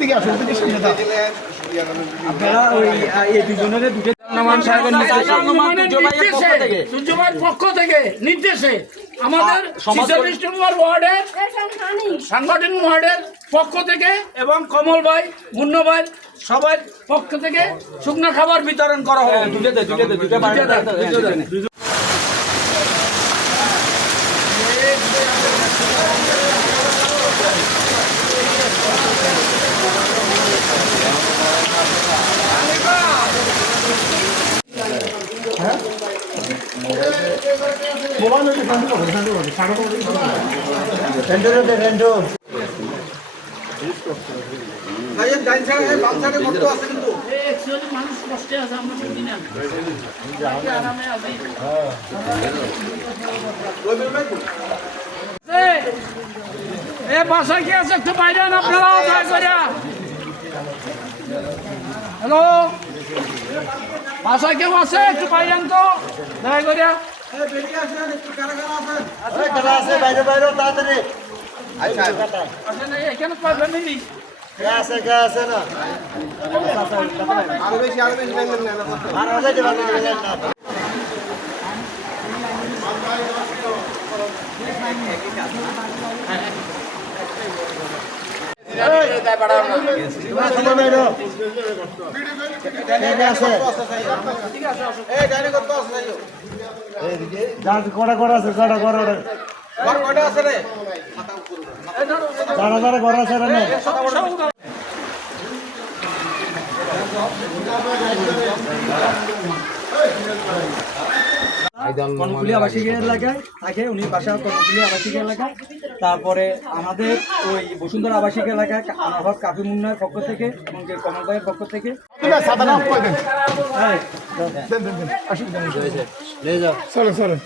এদিকে আসুন, এদিকে সামনে দাও। আপনারা ওই এই দুজনের দুটো সূর্যভাইয়ের পক্ষ থেকে নির্দেশে আমাদের 46 নম্বর ওয়ার্ডের সাংগঠনিক ওয়ার্ডের পক্ষ থেকে এবং কমল ভাই, মুন্ন ভাই সবার পক্ষ থেকে শুকনো খাবার বিতরণ করা হবে। মানুষ কষ্টে আছে, আমরা বুঝি না আরামে আছি। বাসায় কি আছে একটু বাইরে আপনারা দয়া করে। হ্যালো, বাসায় কেউ আছে একটু বাইরে তো দয়া করে। এখানে কয় ফ্যামিলি কটা করা আছে, কটা করা আছে রে, যারা যারা করা আছে রে। কর্ণফুলী আবাসিক এলাকায় থাকে, উনি বাসা কর্ণফুলী আবাসিক এলাকায়। তারপরে আমাদের ওই বসুন্ধরা আবাসিক এলাকায় আনাভাব কাফি মুন্নার পক্ষ থেকে এবং কমল ভাইয়ের পক্ষ থেকে চলো চলো।